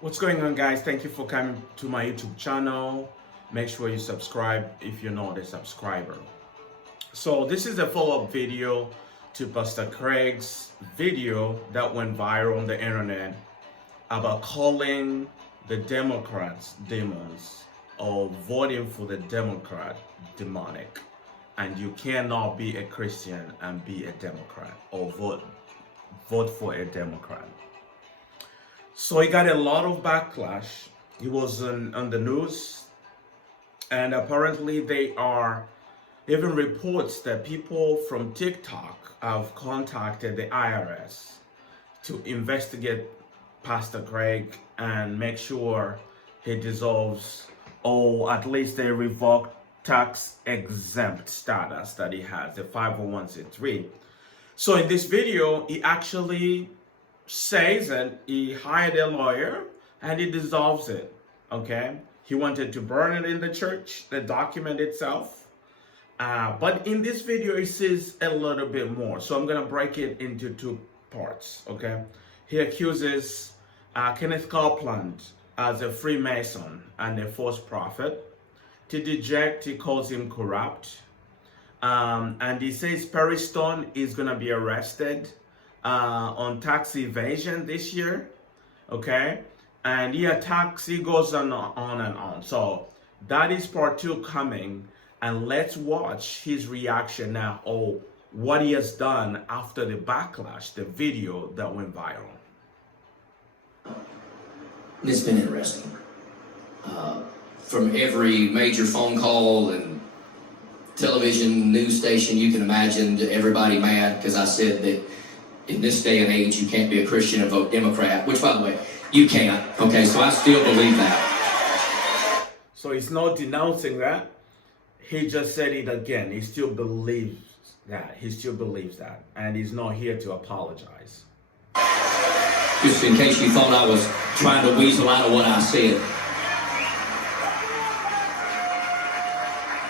What's going on, guys? Thank you for coming to my YouTube channel. Make sure you subscribe if you're not a subscriber. So this is a follow-up video to Pastor Craig's video that went viral on the internet about calling the Democrats demons or voting for the Democrat demonic. And you cannot be a Christian and be a Democrat or vote for a Democrat. So he got a lot of backlash. He was on the news, and apparently they are even reports that people from TikTok have contacted the IRS to investigate Pastor Greg and make sure he dissolves, or at least they revoke tax exempt status that he has, the 501c3. So in this video, he actually says that he hired a lawyer and he dissolves it. Okay, he wanted to burn it in the church, the document itself, but in this video it says a little bit more, so I'm gonna break it into two parts. Okay, he accuses Kenneth Copeland as a Freemason and a false prophet. To deject, he calls him corrupt, and he says Perry Stone is gonna be arrested on tax evasion this year. Okay, and he goes on and on. So that is part two coming, and let's watch his reaction now, or what he has done after the backlash, the video that went viral. It's been interesting. From every major phone call and television news station you can imagine, to everybody mad because I said that in this day and age, you can't be a Christian and vote Democrat, which, by the way, you can't. Okay, so I still believe that. So he's not denouncing that. He just said it again. He still believes that. He still believes that. And he's not here to apologize. Just in case you thought I was trying to weasel out of what I said.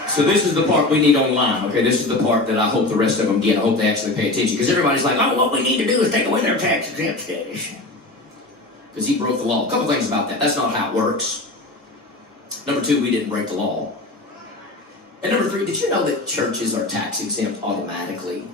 So this is the part we need online, okay? This is the part that I hope the rest of them get. I hope they actually pay attention. Because everybody's like, oh, what we need to do is take away their tax exempt status. Because he broke the law. A couple things about that. That's not how it works. Number two, we didn't break the law. And number three, did you know that churches are tax exempt automatically?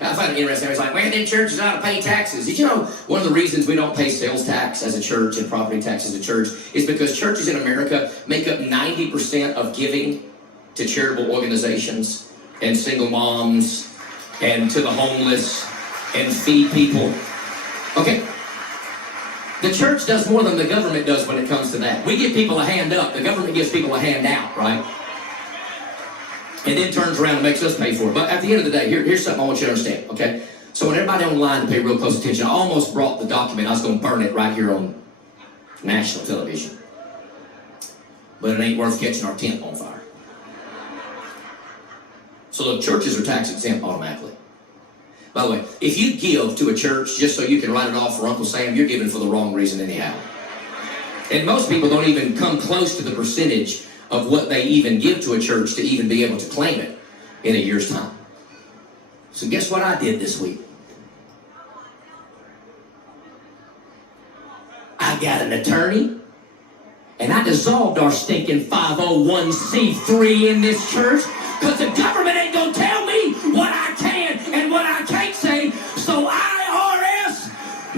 I find it interesting. Everybody's like, man, then churches ought to pay taxes. Did you know one of the reasons we don't pay sales tax as a church and property tax as a church is because churches in America make up 90% of giving to charitable organizations and single moms and to the homeless and feed people. Okay? The church does more than the government does when it comes to that. We give people a hand up. The government gives people a hand out, right? And then turns around and makes us pay for it. But at the end of the day, here's something I want you to understand, okay? So when everybody online to pay real close attention, I almost brought the document. I was going to burn it right here on national television. But it ain't worth catching our tent on fire. So the churches are tax exempt automatically. By the way, if you give to a church just so you can write it off for Uncle Sam, you're giving for the wrong reason anyhow. And most people don't even come close to the percentage of what they even give to a church to even be able to claim it in a year's time. So guess what I did this week? I got an attorney, and I dissolved our stinking 501c3 in this church, because the government ain't gonna tell me what I can and what I can't say. So IRS,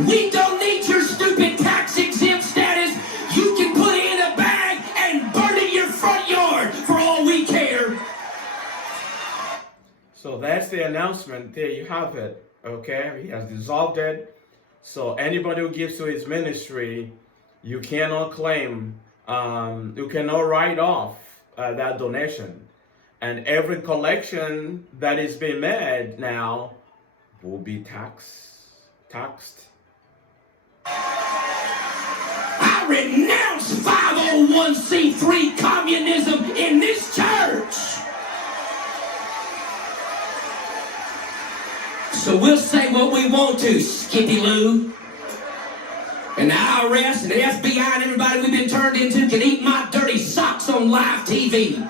we don't need your stupid tax exempt status. You can put it in a bag and burn it in your front yard for all we care. So that's the announcement. There you have it. Okay, he has dissolved it. So anybody who gives to his ministry, you cannot claim, you cannot write off that donation. And every collection that is being made now will be taxed. I renounce 501c3 communism in this church. So we'll say what we want to, Skippy Lou. And the IRS and the FBI and everybody we've been turned into can eat my dirty socks on live TV.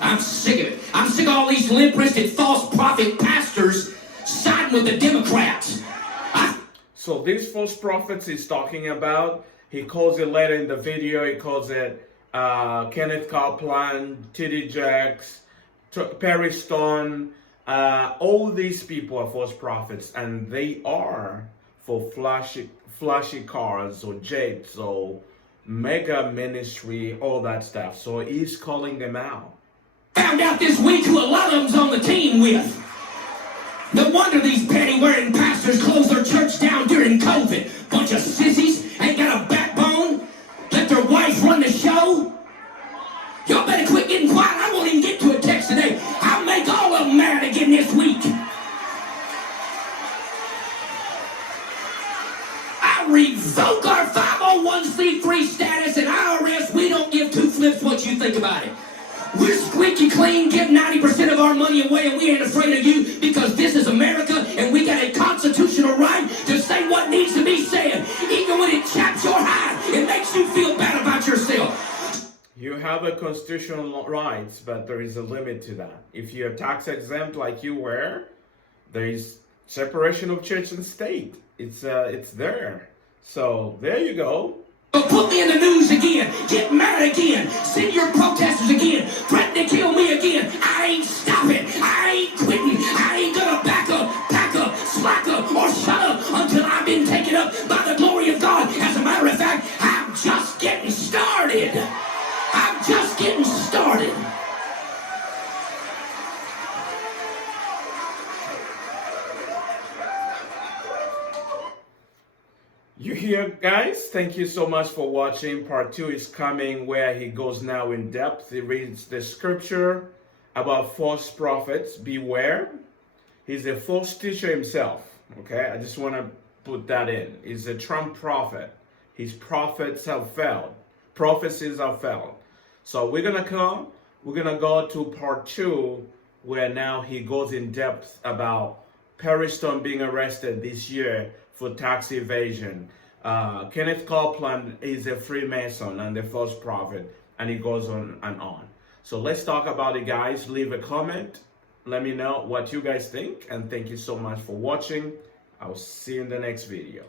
I'm sick of it. I'm sick of all these limp-wristed false prophet pastors siding with the Democrats. So these false prophets he's talking about, he calls it later in the video, he calls it Kenneth Copeland, T.D. Jakes, Perry Stone. All these people are false prophets, and they are for flashy cars or jets or mega ministry, all that stuff. So he's calling them out. Found out this week who a lot of them's on the team with. No wonder these panty-wearing pastors closed their church down during COVID. Bunch of sissies, ain't got a backbone, let their wife run the show. Y'all better quit getting quiet. I won't even get to a text today. I'll make all of them mad again this week. I revoke our 501c3 status and IRS. We don't give two flips what you think about it. We're squeaky clean, give 90% of our money away, and we ain't afraid of you because this is America and we got a constitutional right to say what needs to be said. Even when it chaps your hide, it makes you feel bad about yourself. You have a constitutional rights, but there is a limit to that. If you're tax exempt like you were, there is separation of church and state. It's there. So there you go. Put me in the news again. Get mad again. Send your protesters again. Threaten to kill me again. I ain't stopping. I ain't quitting. I ain't gonna back up, pack up, slack up, or shut up until I've been taken up by the glory of God. As a matter of fact, I'm just getting started. I'm just getting started. You hear, guys? Thank you so much for watching. Part 2 is coming, where he goes now in depth. He reads the scripture about false prophets. Beware. He's a false teacher himself. Okay, I just want to put that in. He's a Trump prophet. His prophets have failed. Prophecies have failed. So we're going to go to part 2, where now he goes in depth about Perry Stone being arrested this year for tax evasion. Kenneth Copeland is a Freemason and a false prophet, and he goes on and on. So let's talk about it, guys. Leave a comment. Let me know what you guys think, and thank you so much for watching. I'll see you in the next video.